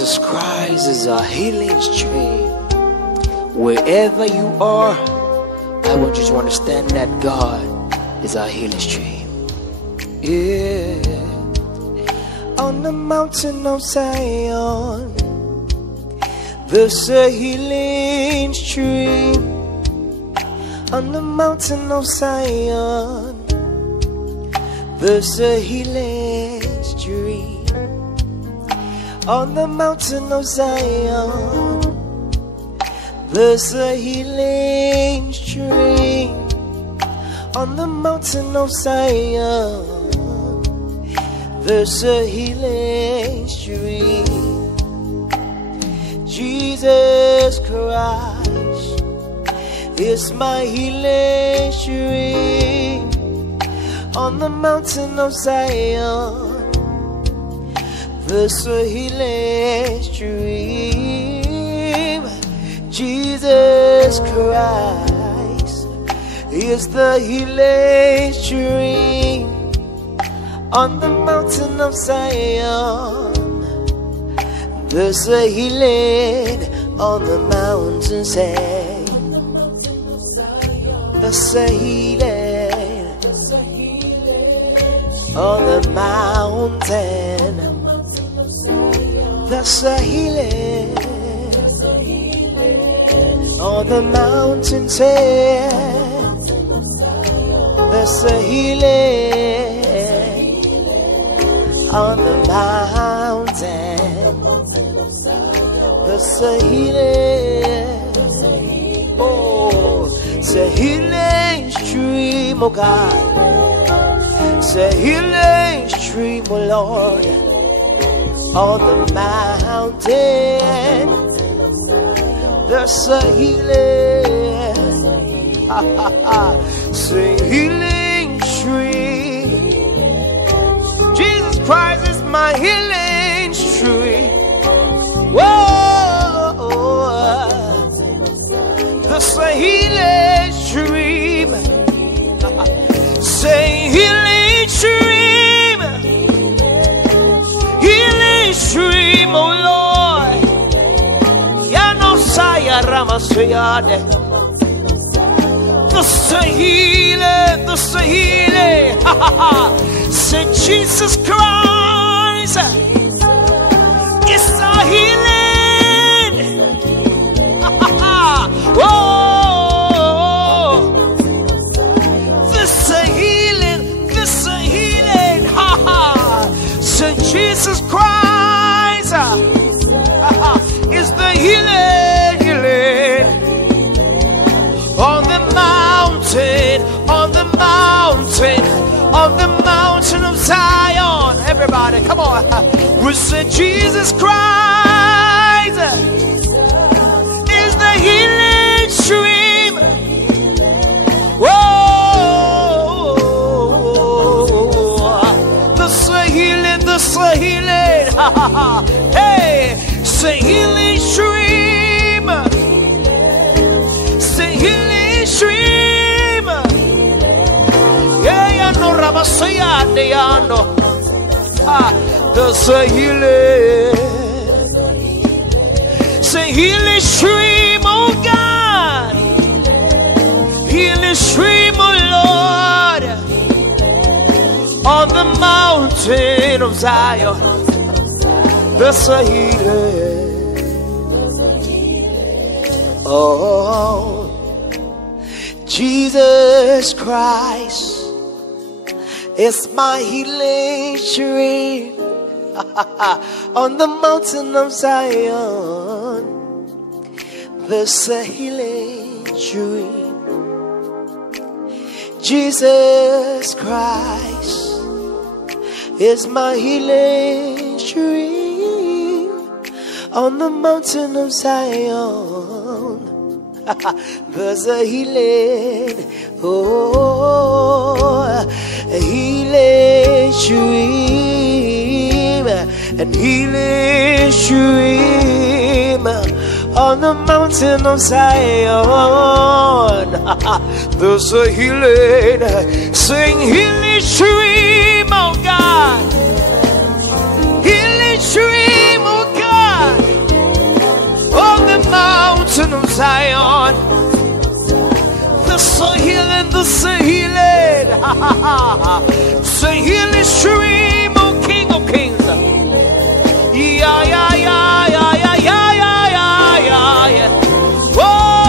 Jesus Christ is a healing stream. Wherever you are, I want you to understand that God is a healing stream. Yeah. On the mountain of Zion, there's a healing stream. On the mountain of Zion, there's a healing stream. On the mountain of Zion, there's a healing stream. On the mountain of Zion, there's a healing stream. Jesus Christ is my healing stream. On the mountain of Zion, there's a healing stream. Jesus Christ is the healing stream. On the mountain of Zion, there's a healing. On the mountainside, there's a healing. On the mountain, there's a healing. On the mountainside, there's a healing. On the mountain, there's a healing. Oh, it's a healing stream, oh God. It's a healing stream, oh Lord. On the mountain, there's a healing. It's a healing stream. Jesus Christ is my healing stream. Whoa, there's a healing stream. Say healing stream. Healing stream, oh Lord. Yanosaya Ramasuyade. There's a healing, there's a healing. Say Jesus Christ is a healing. Oh, this a healing, this a healing. Say Jesus Christ is the healing, healing. On the mountain, on the mountain, on the mountain of Zion. Everybody, come on. We say Jesus Christ is the healing stream. Whoa, there's a healing, there's a healing. Hey, say healing stream. Say healing stream. Yeah, no Rabasaya Deano. There's a healing. Say healing stream, oh God. Healing stream, oh Lord. On the mountain of Zion, there's a healing. Oh, Jesus Christ is my healing stream. On the mountain of Zion, there's a healing stream. Jesus Christ is my healing stream. On the mountain of Zion, there's a healing. Oh, a healing stream, and healing stream. On the mountain of Zion, there's a healing. Sing healing stream, oh God. Healing stream, oh God. There's a healing. It's a healing stream, O King of Kings. Yeah, yeah, yeah, yeah, yeah, yeah, yeah, yeah, yeah. Whoa.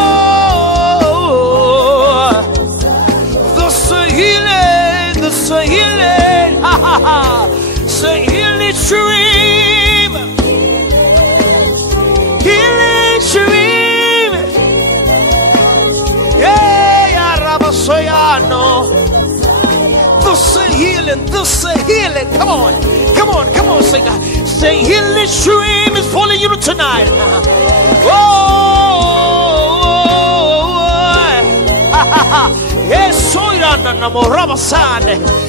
There's a healing. There's a healing. It's a healing stream. Healing stream. Yeah, Rabasoyano. There's a healing. There's a healing. Come on. Come on. Come on, singer. Say healing stream is falling you tonight. Yes,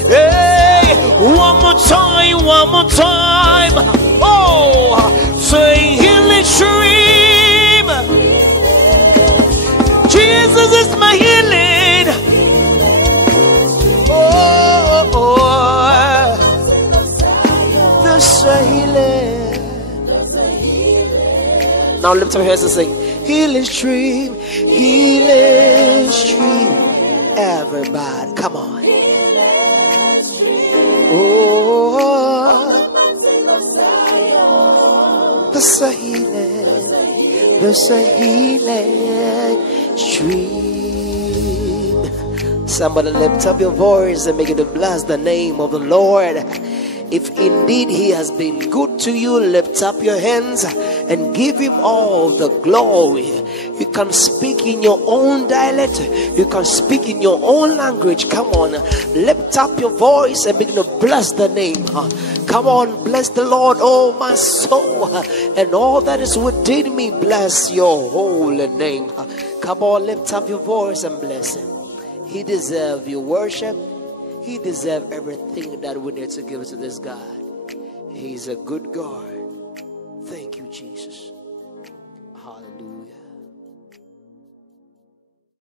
hey, one more time, one more time. Oh, say healing stream. Jesus is my healing. Oh, there's a healing. Now lift up your hands and sing healing stream, healing stream. Everybody, come on. Oh, there's a healing, there's a healing stream. Somebody lift up your voice and begin to bless the name of the Lord. If indeed He has been good to you, lift up your hands and give Him all the glory. You can speak in your own dialect. You can speak in your own language. Come on, lift up your voice and begin to bless the name. Come on, bless the Lord, oh my soul, and all that is within me. Bless your holy name. Come on, lift up your voice and bless Him. He deserves your worship. He deserves everything that we need to give to this God. He's a good God.